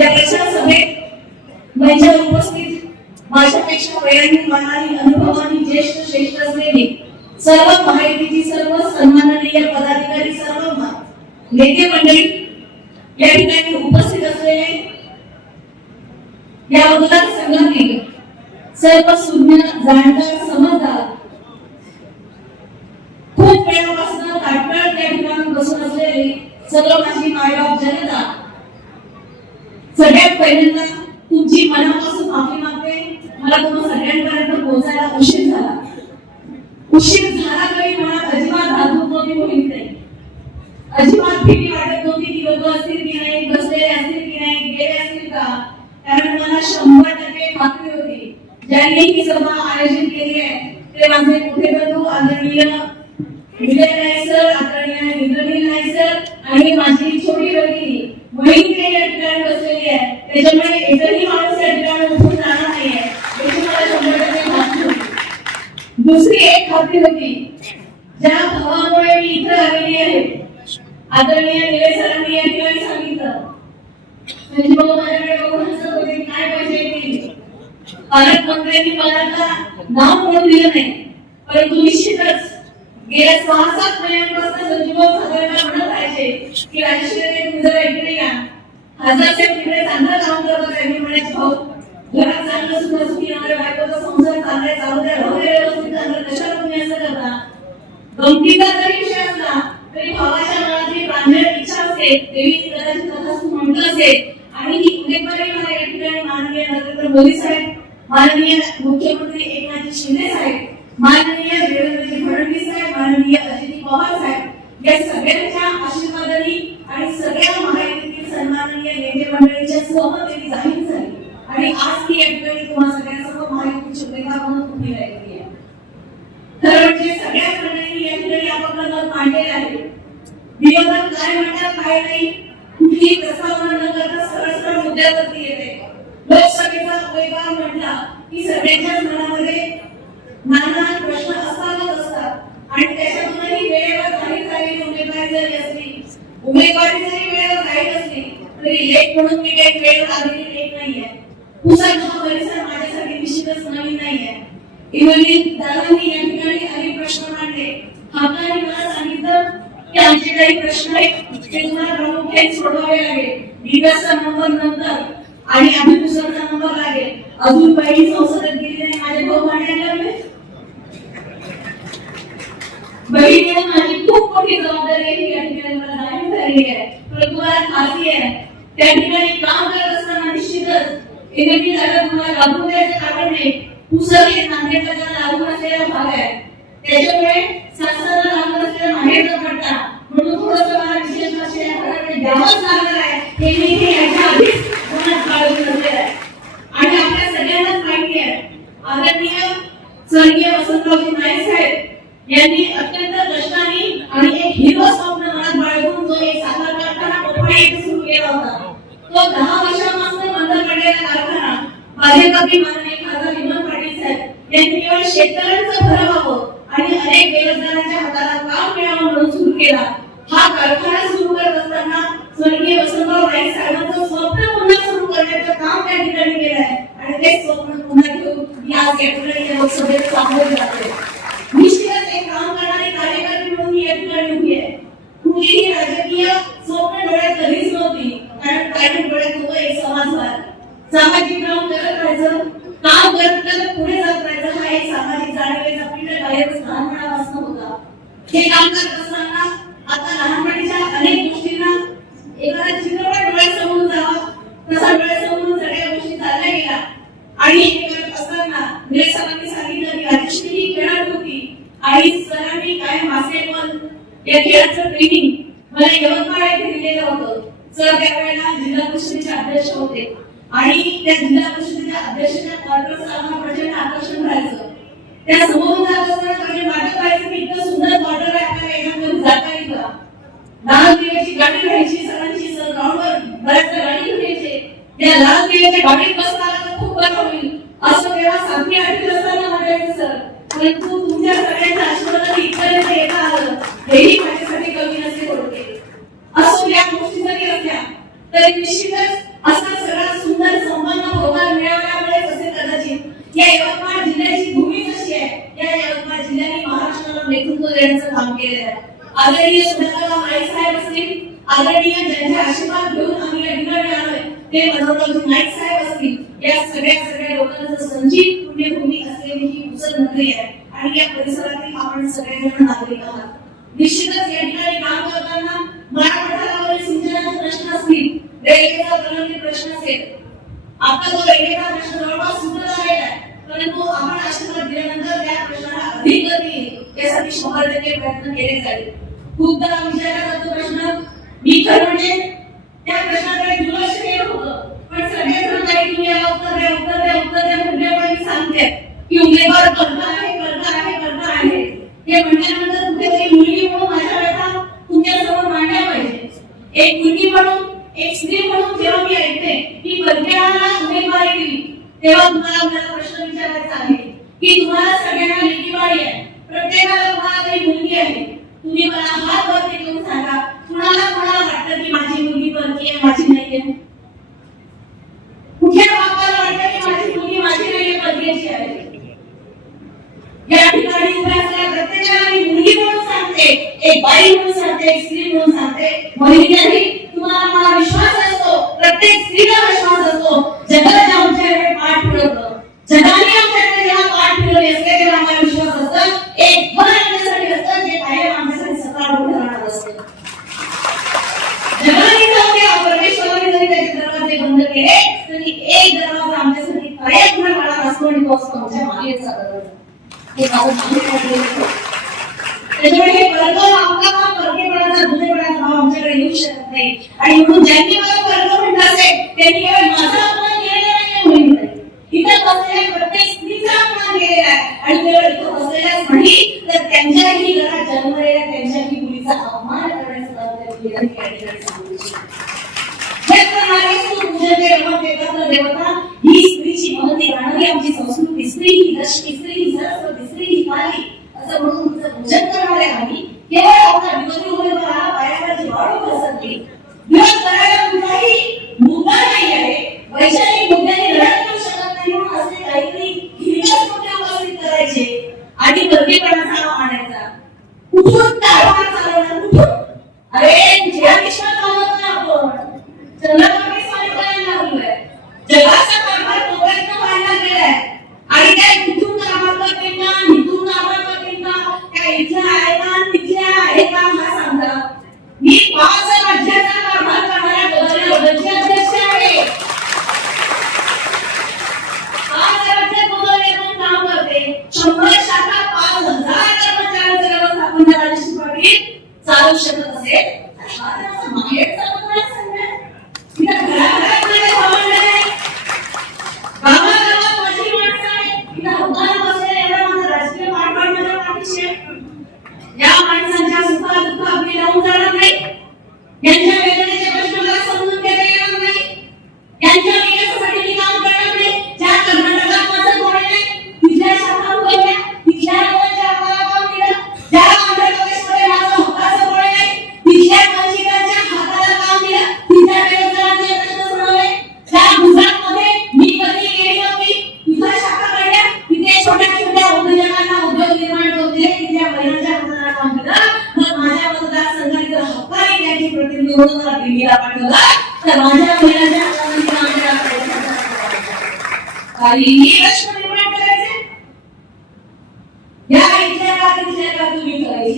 या प्रचार सभेत म्हणजे उपस्थित माझ्यापेक्षा वयाने मानाने अनुभवाने ज्येष्ठ श्रेष्ठ सर्व माहितीची सर्व सन्माननीय पदाधिकारी सर्व नेते मंडळी या ठिकाणी उपस्थित असलेले या सर्व सुज्ञ जाणकार समजदार खूप वेळापासून ताटकळ त्या ठिकाणी बसून असलेले सर्व माझी मायबाप जनता सगळ्यात पहिल्यांदा तुमची मनापासून माफी मागते. मला तुम्हा सगळ्यांपर्यंत पोहोचायला उशीर झाला. उशीर झाला तरी मला अजिबात धातूक नव्हती होईल नाही अजिबात भीती वाटत नव्हती की लोक असतील की नाही बसलेले असतील की नाही गेले असतील का? कारण मला शंभर टक्के खात्री होती. ज्यांनी ही सभा आयोजित केली आहे ते माझे मोठे बंधू आदरणीय विजय नाईक सर आदरणीय इंद्रनील नाईक सर आणि माझी छोटी भगिनी मोहिनी ते या ठिकाणी बसलेली आहे त्याच्यामुळे एकही माणूस या ठिकाणी उठून जाणार नाहीये याची मला शंभर टक्के खात्री होती दुसरी होती. ज्या भावामुळे मी इथं आलेली आहे आदरणीय निलेश सरांनी या ठिकाणी सांगितलं. म्हणजे भाऊ माझ्याकडे बघून हसत होते काय पाहिजे ते पालकमंत्र्यांनी मला नाव म्हणून दिलं नाही. परंतु निश्चितच गेल्या सहा सात महिन्यांपासून संजीवभाऊ सागरकर म्हणत राहायचे की राजश्री तुझं जरा का या. हजारच्या तिकडे चांगलं काम करत होते मी म्हणायचे भाऊ घरात चांगलं सुद्धा सुखी होणारे बायकोचा संसार चांगला चालू द्या राहू दे व्यवस्थित चांगलं कशाला तुम्ही असं करता? गमतीचा जरी विषय असला तरी भावाच्या मनात जी प्रांजळ इच्छा असते. देवी कदाचित तसंच म्हटलं असेल. आणि ही उमेदवारी मला या ठिकाणी माननीय नरेंद्र मोदी साहेब माननीय मुख्यमंत्री एकनाथ शिंदे साहेब माननीय देवेंद्रजी फडणवीस साहेब माननीय अजित पवार साहेब या सगळ्यांच्या आशीर्वादाने आणि सगळ्या महायुतीतील सन्माननीय नेते मंडळींच्या सहमतीने जाहीर आणि आज ती या ठिकाणी तुम्हा सगळ्यांसमोर महायुतीची उमेदवार म्हणून उभी राहिली आहे. तर म्हणजे सगळ्याच मंडळींनी या ठिकाणी आपलं मत मांडलेलं आहे विरोधात काय म्हणतात काय नाही कुठली प्रस्तावना न करता सरळ सरळ मुद्द्यावरती येते. लोकसभेचा उमेदवार म्हटला की सगळ्यांच्याच मनामध्ये नाना प्रश्न असतातच असतात आणि त्याच्यातूनही वेळेवर जाहीर झालेली उमेदवारी जरी असली उमेदवारी जरी वेळेवर जाहीर असली तरी लेख म्हणून मी काही वेळ लागलेली लेख नाहीये. पुसद हा परिसर माझ्यासाठी निश्चितच नवीन नाहीये. इव्हनी दादांनी या ठिकाणी अनेक प्रश्न मांडले. हाताने मला सांगितलं की आमचे काही प्रश्न आहेत ते तुम्हाला प्रामुख्याने सोडवावे लागेल. विकासचा नंबर नंतर आणि आम्ही अभिपुसरचा नंबर लागेल. अजून पहिली संसदेत गेली नाही माझे भाऊ मांडायला लागले बहिणीने माझी खूप मोठी जबाबदारी आहे या ठिकाणी मला जाणीव झालेली आहे. परंतु मला खात्री आहे. त्या ठिकाणी काम करत असताना निश्चितच इंग्रजी जागा तुम्हाला लागू द्यायचं कारण नाही पुसर हे नांदेडचा ज्याला लागून असलेला भाग आहे. त्याच्यामुळे शासनाला लागून असलेला माहेरचा पट्टा म्हणून थोडस मला विशेष असे या भागाकडे द्यावंच लागणार आहे हे मी हे याच्या आधीच मनात बाळगून ठेवलेलं आहे. आणि आपल्या सगळ्यांनाच माहिती आहे आदरणीय स्वर्गीय वसंतरावजी नाईक साहेब यांनी अत्यंत कष्टाने आणि एक हिरो स्वप्न मनात बाळगून जो एक साखर कारखाना कोपडे येथे सुरू केला होता तो दहा वर्षापासून पडलेला कारखाना माननीय खासदार पाटील साहेब यांनी केवळ शेतकऱ्यांचं भलं व्हावं आणि अनेक बेरोजगारांच्या हाताला काम मिळावं म्हणून सुरू केला. हा कारखाना सुरू करत असताना स्वर्गीय वसंतराव नाईक साहेबांचं स्वप्न पुन्हा सुरू करण्याचं काम त्या ठिकाणी केलं आहे. आणि ते स्वप्न पुन्हा घेऊन या ठिकाणी लोकसभेत सामोरे जाते निश्चितच एक काम करणारी कार्यकर्ती म्हणून मी या ठिकाणी उभी आहे कुठलीही राजकीय स्वप्न डोळ्यात कधीच नव्हती कारण काही डोळ्यात होतं एक समाजवाद सामाजिक काम करत राहायचं काम करत करत पुढे जात राहायचं हा एक सामाजिक जाणीवेचा पिढ बाहेरच लहानपणापासून होता हे काम करत असताना आता लहानपणीच्या अनेक गोष्टींना एखादा चित्रपट डोळ्यासमोर जावा तसा डोळ्यासमोर सगळ्या गोष्टी चालल्या गेल्या आणि हे करत असताना निलेश सरांनी सांगितलं की राजश्री ही खेळाडू होती आणि सरांनी काय बास्केटबॉल या खेळाचं ट्रेनिंग मला यवतमाळ येथे दिलेलं होतं सर त्यावेळेला जिल्हा परिषदेचे अध्यक्ष होते आणि त्या जिल्हा परिषदेच्या अध्यक्षाच्या आकर्षण राहायचं. त्या समोरून जात असताना की इतकं सुंदर लाल दिव्याची गाडी सर ग्राउंडवर बऱ्याचदा गाडी त्या दिव्याच्या गाडीत बसता आलं तर खूप बरं होईल. असं तेव्हा सातवी असताना सर परंतु तुमच्या सगळ्यांच्या आशीर्वादाने इथपर्यंत येता आलं हेही माझ्यासाठी कमी नसे होते असो या गोष्टी जरी असल्या तरी निश्चितच असा सगळा सुंदर संपन्न भोगाल मिळाला या यवतमाळ जिल्ह्याची भूमी कशी आहे? या यवतमाळ जिल्ह्याने महाराष्ट्राला नेतृत्व देण्याचं काम केलेलं आहे. आदरणीय सुधाकरराव नाईक साहेब असतील आदरणीय ज्यांचे आशीर्वाद घेऊन आम्ही या ठिकाणी आलोय. ते मनोरंजन नाईक साहेब असतील या सगळ्या सगळ्या लोकांचं संचित पुण्यभूमी असलेली ही मुसळ नगरी आहे आणि या परिसरातील आपण सगळेजण नागरिक आहात निश्चितच या ठिकाणी काम करताना मराठवाड्यावरील सिंचनाचे प्रश्न असतील रेल्वेचा प्रलंबित प्रश्न असेल आता तो रेल्वेचा प्रश्न जवळपास सुरू झालेला आहे परंतु आपण आशीर्वाद दिल्यानंतर त्या प्रश्नाला अधिक गती येईल यासाठी शंभर टक्के प्रयत्न केले जाईल खूपदा विचारला जातो प्रश्न मी खरं म्हणजे त्या प्रश्नाकडे दुर्लक्ष केलं होतं पण सगळेजण काही तुम्ही याला उत्तर द्या उत्तर द्या उत्तर द्या म्हटल्यामुळे मी सांगते की उमेदवार करता आहे करता आहे करता आहे हे म्हणल्यानंतर कुठेतरी मुलगी म्हणून माझ्या व्यथा तुमच्यासमोर मांडल्या पाहिजे एक मुलगी म्हणून एक स्त्री म्हणून जेव्हा मी ऐकते की परदेशाला उमेदवारी दिली तेव्हा तुम्हाला मला प्रश्न विचारायचा आहे की तुम्हाला सगळ्यांना लेकीवाडी आहे प्रत्येकाला तुम्हाला काही मुलगी आहे तुम्ही मला हात वरती करून सांगा कुणाला कुणाला वाटतं की माझी मुलगी परकी आहे माझी नाही आहे कुठल्या बापाला वाटतं की माझी मुलगी माझी नाही आहे परदेशी आहे या ठिकाणी उभ्या असलेल्या प्रत्येकाला मी मुलगी म्हणून सांगते एक बाई म्हणून सांगते एक स्त्री म्हणून सांगते महिलांनी तुम्हाला मला विश्वास असतो प्रत्येक स्त्रीला विश्वास असतो जगाने आमच्याकडे पाठ फिरवलं जगाने आमच्याकडे जेव्हा पाठ फिरवली असते तेव्हा आम्हाला विश्वास असतं एक घर आमच्यासाठी असतं जे कायम आमच्यासाठी सकाळ उभं राहणार असतं जगाने जाऊ द्या परमेश्वराने जरी त्याचे दरवाजे बंद केले तरी एक दरवाजा आमच्यासाठी कायम उघडा राहणार असतो आणि तो असतो आमच्या मागेचा दरवाजा हे माझं मागे पडलेलं आहे. त्याच्यामुळे हे वर्ग आपला हा भाव आमच्याकडे येऊ शकत नाही आणि म्हणून ज्यांनी मला वर्ग म्हणलं असेल त्यांनी केवळ माझा अपमान केलेला नाही होईल इथं बसलेल्या प्रत्येक स्त्रीचा अपमान केलेला आहे आणि केवळ इथं बसलेल्याच नाही तर त्यांच्याही घरात जन्मलेल्या त्यांच्याही मुलीचा अपमान देवता. ही महती राहणारी आमची संस्कृती स्त्री ही लक्ष्मी स्त्री ही सरस्वती स्त्री ही काली असं म्हणून तुमचं पूजन करणारे आम्ही केवळ आपला विरोधी उमेदवाराला पायाखाली वाळू बसत नाही. विरोध करायला कुठलाही मुद्दा नाही आहे. वैचारिक मुद्द्याने लढत करू शकत नाही म्हणून असे काहीतरी हिरकस मुद्दे उपस्थित करायचे. आणि वर्गीकरणाचा नाव आणायचा. कुठून कारभार चालवणार कुठून? अरे ज्या विश्वात आहोत ना आपण. चंद्रबाबी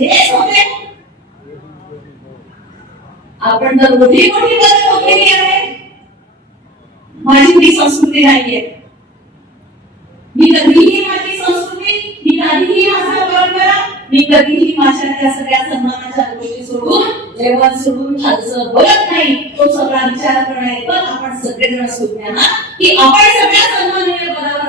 हेच होते आपण तर मोठी मोठी पदं भोगलेली आहे. माझी ती संस्कृती नाहीये. मी कधीही माझी संस्कृती मी कधीही माझा परंपरा मी कधीही माझ्या त्या सगळ्या सन्मानाच्या गोष्टी सोडून जेवण सोडून खालचं बोलत नाही तो सगळा विचार करणार पण आपण सगळेजण सुज्ञ ना की आपण सगळ्या सन्माननीय पदावर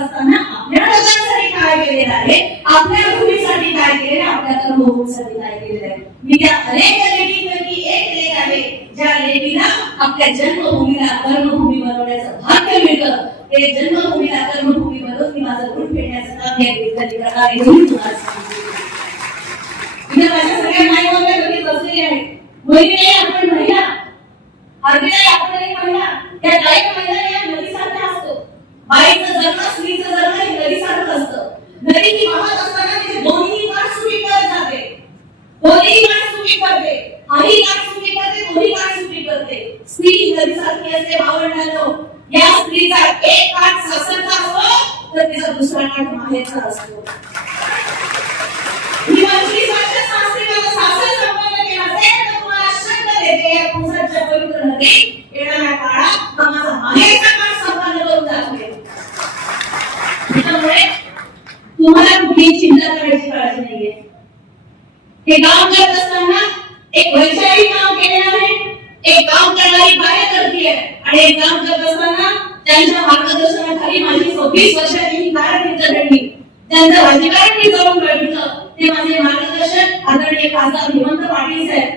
आपल्या लोकांसाठी काय केलेलं आहे? आपल्या भूमीसाठी काय केलेलं आहे? आपल्या कर्मभूमीसाठी काय केलेलं आहे? मी त्या अनेक लेडीपैकी एक लेख आहे ज्या लेखीला आपल्या जन्मभूमीला कर्मभूमी बनवण्याचं भाग्य मिळतं. ते जन्मभूमीला कर्मभूमी बनवून मी माझं गुण फेडण्याचं काम या लेखाने प्रकारे घेऊन तुम्हाला सांगितलं माझ्या सगळ्या मायबापांना घरी बसलेली आहे. महिने आपण महिला. अर्धे आपण एक महिला. त्या गायक महिला या नदीसारख्या असतो. बाईचं जन्म जन्म हे नदीसारखं असतं नदी ही वाहत असताना तिचे दोन्ही काठ सुटी करत जाते दोन्ही काठ सुटी करते. काही काठ सुटी करते दोन्ही काठ सुटी करते. स्त्री ही नदीसारखी असते भावंडांनो. या स्त्रीचा एक काठ सासरचा असतो तर तिचा दुसरा काठ माहेरचा असतो. ही सासरी मला सासर केला असेल तर तुम्हाला देते. या पवित्र नदी येणाऱ्या काळात हा माझा माहेरचा संपन्न करून दाखवेल. त्यामुळे तुम्हाला कुठलीही चिंता करायची काळजी नाहीये. हे काम करत असताना एक वैचारिक काम केलेलं आहे एक काम करणारी बाहेर करते आणि एक काम करत असताना त्यांच्या मार्गदर्शनाखाली माझी सव्वीस वर्षाची ही कारकीर्द घडली त्यांचं अधिकार मी जवळ बघितलं. ते माझे मार्गदर्शक आदरणीय खासदार हेमंत पाटील साहेब.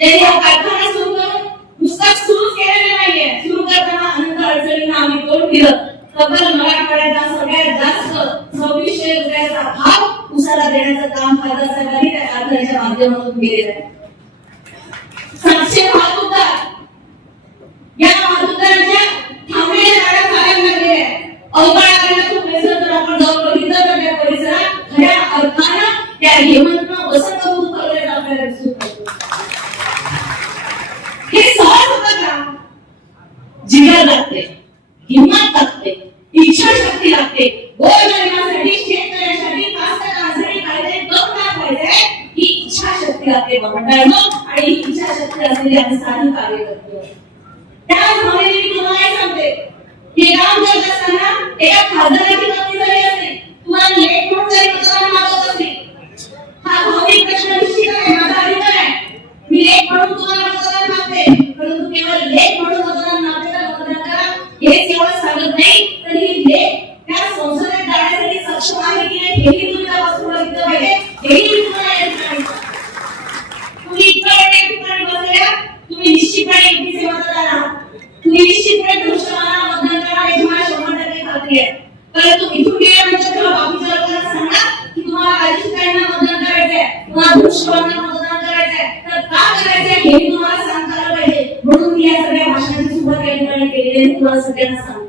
त्यांनी हा कारखाना सुरू करून पुस्तक सुरू केलेले नाहीये. सुरू करताना अनंत अडचणींना आम्ही तोंड दिलं. तब्बल मराठवाड्याचा सगळ्यात जास्त सव्वीसशे रुपयाचा भाव उसाला देण्याचं काम खासदार साहेबांनी त्या कारखान्याच्या माध्यमातून केलेलं आहे. सातशे वाहतूकदार या वाहतूकदारांच्या थांबलेल्या गाड्या चालायला लागलेल्या आहेत अवकाळाकडे खूप तर आपण जाऊन बघितलं तर त्या खऱ्या अर्थानं त्या हेमंत वसंत ऋतू ठरलेलं आपल्याला दिसून हे सहज होतं का? जिगर लागते हिंमत लागते इच्छा शक्ती लागते गोरगरिबांसाठी शेतकऱ्यांसाठी कास्तकारांसाठी कम का पाहिजे ही इच्छा शक्ती लागते मंडळांनो आणि ही इच्छा शक्ती असलेली आम्ही साधी कार्य करतो. त्याच भावनेने मी तुम्हाला सांगते की काम करत असताना एका खासदाराची कमी झाली संसदेत जाण्यासाठी सक्षम आहे की नाही हेही तुम्हाला तपासून बघितलं पाहिजे. हेही मी तुम्हाला या ठिकाणी सांगते. तुम्ही इतक्या वेळ या ठिकाणी बसलेल्या तुम्ही निश्चितपणे युतीचे मतदार आहात तुम्ही निश्चितपणे दृष्टमाना मतदान करा याची मला शंभर टक्के खात्री आहे परंतु इथून गेल्यानंतर जेव्हा बाकीच्या लोकांना सांगा की तुम्हाला राजकीयांना मतदान करायचंय तुम्हाला दृष्टमाना मतदान करायचंय तर का करायचंय हेही तुम्हाला सांगता आलं पाहिजे म्हणून मी या सगळ्या भाषणाची सुरुवात या ठिकाणी केलेली आहे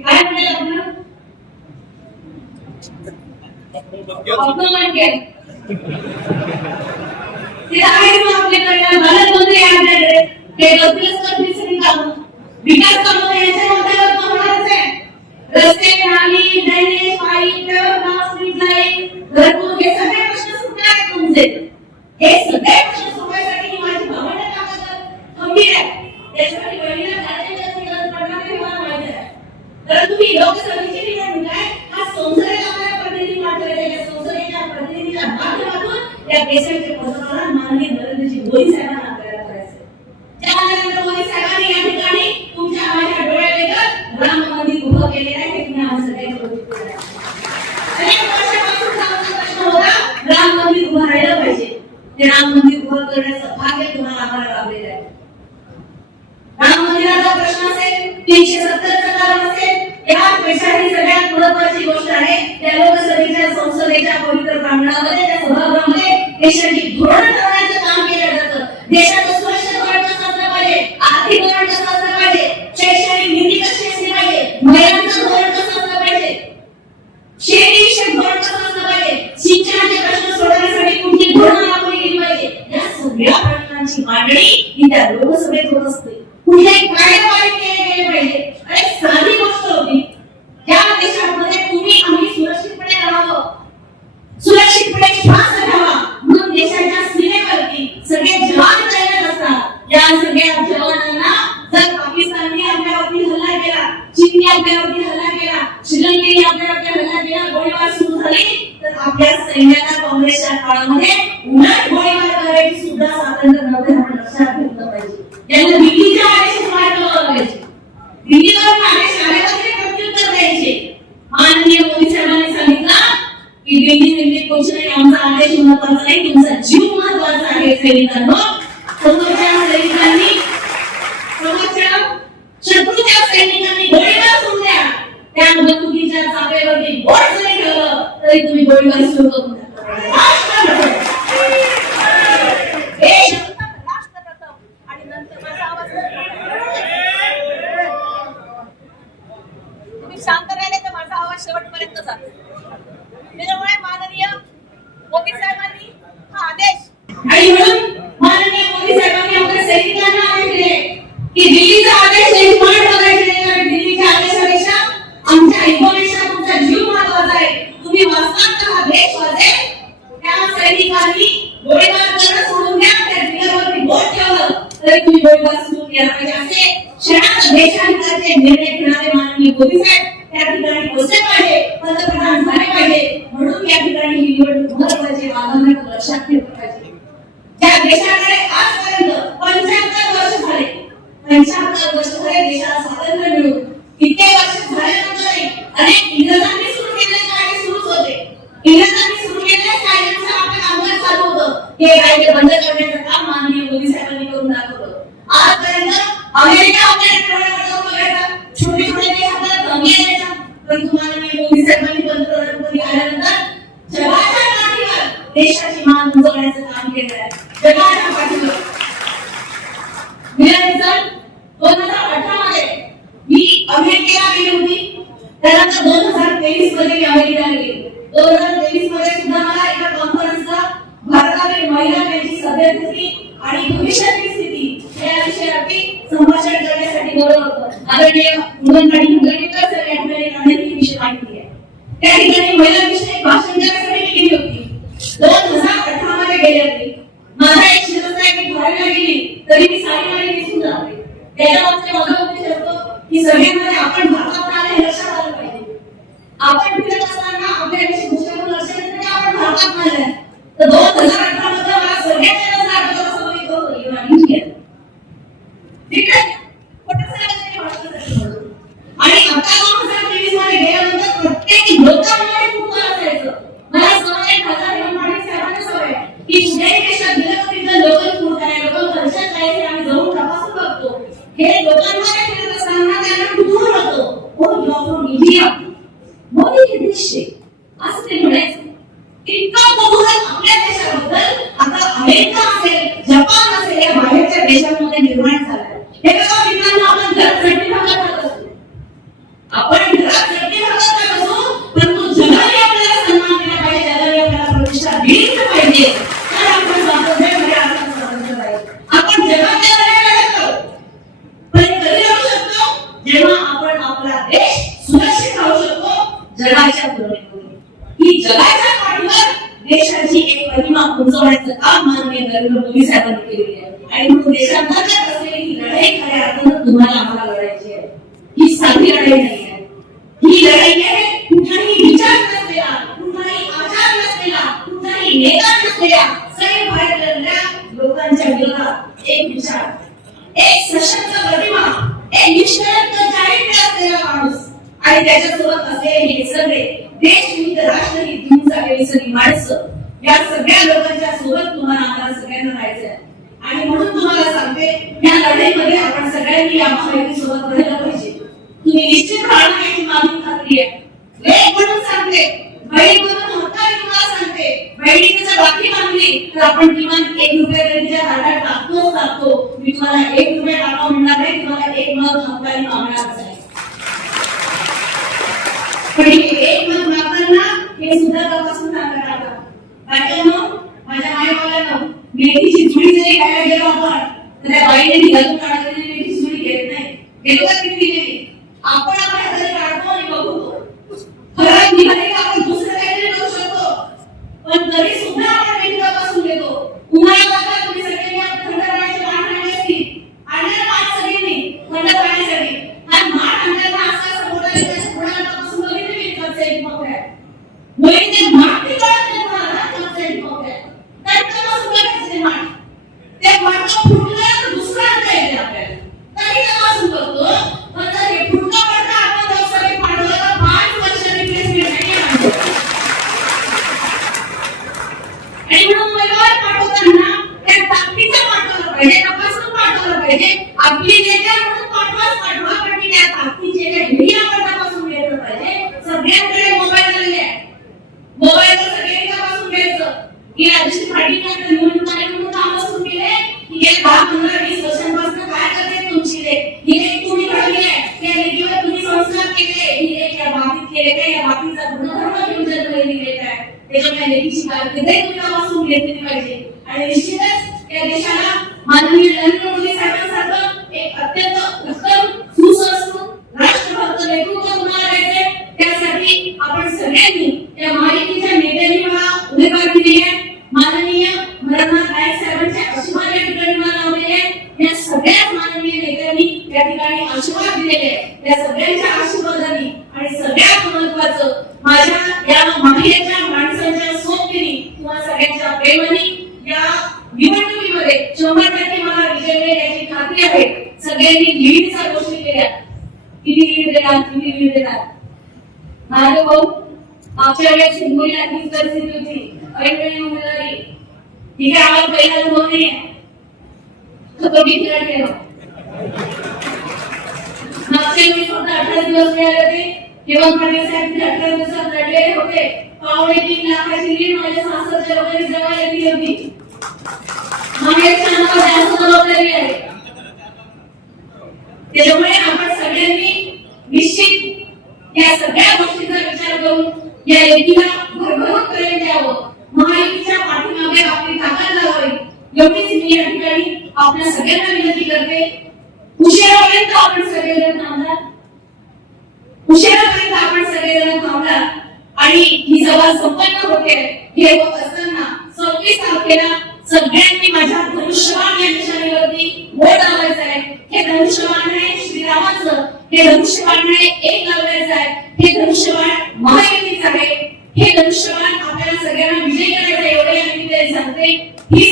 काय म्हणतात आपण आपलं मन काय ते आहे मग आपल्याकडे पालकमंत्री आहे आपल्याकडे ते करतीलच करतील सगळी कामं विकास कामं याच्या माध्यमातून होणारच आहे रस्ते नाली ड्रेनेज पाईप स्ट्रीट लाइट घरकुल हे सगळे प्रश्न सुटणार आहेत तुमचे. करण्याचं भाग्य तुम्हाला आम्हाला लाभलेलं आहे. राम मंदिराचा प्रश्न असेल तीनशे सत्तरचं कारण असेल या पेशाही सगळ्यात महत्वाची गोष्ट आहे त्या लोकसभेच्या संसदेच्या पवित्र प्रांगणामध्ये त्या सभागृहामध्ये देशाची धोरण करण्याचं काम केलं जातं. देशाचं Sanchi already in the Lokasabha Sabha. Who is তাই তুমি গরিব আছো Exactly. तेवीसमध्ये सुद्धा मला एका कॉन्फरन्सला भारतातील महिला त्यांची सद्यस्थिती आणि भविष्यातील स्थिती या विषयावरती संभाषण करण्यासाठी बोलवलं होतं. आदरणीय सर या माहिती आहे. त्या ठिकाणी महिला विषयी भाषण करण्यासाठी गेली होती. दोन हजार अठरा मध्ये गेले होते. माझा एक शिरस आहे की गेली तरी मी साडी वाडी दिसून जाते त्याच्यामध्ये माझा उद्देश असतो की सगळ्यांमध्ये आपण भारतात आले लक्षात आलं पाहिजे. आपण एक महिमा उंचवण्याचं काम माननीय नरेंद्र मोदी साहेबांनी केलेली आहे. आणि तो देशांतर्गत असलेली ही लढाई खऱ्या अर्थानं तुम्हाला आम्हाला लढायची आहे. ही साधी लढाई नाही आहे. ही लढाई आहे कुठलाही विचार नसलेला कुठलाही आचार नसलेला कुठलाही नेता नसलेल्या सर्व भारतातल्या लोकांच्या विरोधात एक विचार. एक सशक्त प्रतिमा एक निष्कळंक जाणीव असलेला माणूस. आणि त्याच्यासोबत असलेले हे सगळे देशहित राष्ट्रहित हिंसा सगळी माणसं. या सगळ्या लोकांच्या सोबत तुम्हाला आम्हाला सगळ्यांना राहायचं आहे आणि म्हणून तुम्हाला सांगते या लढाईमध्ये आपण सगळ्यांनी या महायुती सोबत राहिलं पाहिजे. तुम्ही निश्चित राहणार मागणी खात्री आहे. म्हणून सांगते बहीण म्हणून तुम्हाला सांगते. बहिणीने बाकी मागली तर आपण किमान एक रुपया तरी टाकतो मी तुम्हाला एक रुपया टाकावा म्हणणार नाही तुम्हाला एक मग हक्काने मागणारच आहे. पण एक मग मागताना हे सुद्धा तपासून सांगणार बायकांनो माझ्या आई मेथीची जरी खायला गेलो आपण तर त्या बाईने काढलेली मेथीची घेत नाही. घेतो का किती आपण आपल्या हाताने काढतो आणि बघतो. खराब म्हणजे निघाले का आपण दुसरं काहीतरी करू शकतो. पण तरी सुद्धा आपण मेथी तपासून घेतो. उन्हाळा आता तुम्ही सगळ्यांनी आपल्या थंड पाण्याची वाट आणली असती आणलं पाच सगळ्यांनी थंड पाण्यासाठी आणि माठ आणताना असं असं मोठं त्याच्या पुढे तपासून बघितली मी कच्चा एक पकड्या म्हणजे ते माठ ते कळत नाही कोणाला कच्चा एक पकड्या त्याच्यापासून बघायचं ते माठ ते माठ फुटलं तर दुसरं आणता येते आपल्याला तरी तपासून बघतो पण जर हे फुटका पडता आपण लोकसभेत पाठवलं तर पाच वर्ष रिप्लेसमेंट नाही येणार. आणि म्हणून उमेदवार पाठवताना त्या ताकदीचं पाठवलं पाहिजे तपासून पाठवलं पाहिजे आपली नेत्या म्हणून पाठवाच पाठवा पण ती त्या ताकदीचे जे हेही आपण तपासून घेतलं पाहिजे सगळ्यांकडे मोबाईल झाले आहे मोबाईलवर सगळ्यांनी तपासून घ्यायचं की राजश्री पाटील यांना निवडणूक आली म्हणून काम सुरू केले की गेल्या दहा पंधरा वीस वर्षांपासून काय करते तुमची लेख ही लेख तुम्ही घडली आहे त्या लेखीवर तुम्ही संस्कार केले ही लेख या बाबतीत केले काय या बाबतीचा गुणधर्म घेऊन जन्मलेली लेख आहे त्याच्यामुळे लेखीची कारकिर्दही तुम्ही तपासून घेतली पाहिजे आणि निश्चितच या देशाला माननीय नरेंद्र मोदी साहेबांसारखं एक अत्यंत उत्तम सुसंस्कृत राष्ट्रभक्त नेतृत्व तुम्हाला द्यायचंय त्यासाठी आपण सगळ्यांनी त्या महायुतीच्या नेत्यांनी मला उमेदवार दिली आहे माननीय मरणात नाईक साहेबांचे आशीर्वाद या ठिकाणी मला लावलेले आहेत या सगळ्याच माननीय नेत्यांनी या ठिकाणी आशीर्वाद दिलेले आहेत या सगळ्यांच्या आशीर्वादाने आणि सगळ्यात महत्वाचं माझ्या या माहितीच्या माणसांच्या सोबतीने तुम्हाला सगळ्यांच्या प्रेमाने या निवडणुकीमध्ये शंभर टक्के मला विजय मिळेल याची खात्री आहे सगळ्यांनी लीडच्या गोष्टी केल्या किती लीड देणार किती लीड देणार माझे भाऊ मागच्या वेळेस हिंगोलीला हीच परिस्थिती होती ऐनवेळी उमेदवारी ठीक आहे आम्हाला पहिला अनुभव नाही आहे तर तो किती वेळा अठरा दिवस मिळाले होते हेमंत पाटील साहेब अठरा दिवसात लढलेले होते पावणे तीन लाखाची लीड माझ्या सासरच्या जवळ होती त्याच्यामुळे आपण सगळ्यांनी निश्चित या सगळ्या गोष्टीचा विचार करून या लेखीला भरभरून प्रेम द्यावं. महायुतीच्या पाठीमागे आपली ताकद लावावी. एवढीच मी या ठिकाणी आपल्या सगळ्यांना विनंती करते उशिरापर्यंत आपण सगळेजण थांबला उशिरापर्यंत आपण सगळेजण थांबला आणि ही सभा संपन्न होते हे होत असताना सव्वीस तारखेला सगळ्यांनी माझ्या धनुष्यबाण या निशाणीवरती वोट लावायचं आहे. हे धनुष्यबाण आहे श्रीरामाचं हे धनुष्यबाण आहे एक लावायचं आहे. हे धनुष्यबाण महायुतीच आहे. हे धनुष्यबाण आपल्याला सगळ्यांना विजय करायचं एवढे या निमित्ताने सांगते. ही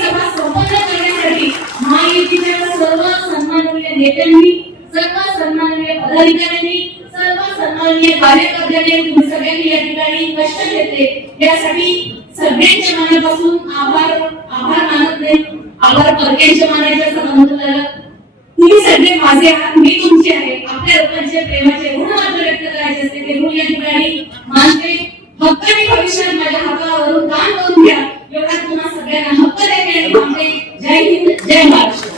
नेत्यांनी सर्व सन्माननीय पदाधिकाऱ्यांनी सर्व सन्माननीय कार्यकर्त्यांनी तुम्ही सगळ्यांनी या ठिकाणी कष्ट घेतले. यासाठी सगळ्यांच्या मनापासून आभार आभार मानत. नाही आभार परक्यांच्या मानाच्या संबंध तुम्ही सगळे माझे आहात मी तुमचे आहे. आपल्या लोकांच्या प्रेमाचे ऋण मात्र व्यक्त करायचे असते. ते ऋण या ठिकाणी मानते हक्क आणि भविष्यात माझ्या हातावरून काम करून घ्या एवढा तुम्हाला सगळ्यांना हक्क देणे जय हिंद जय महाराष्ट्र.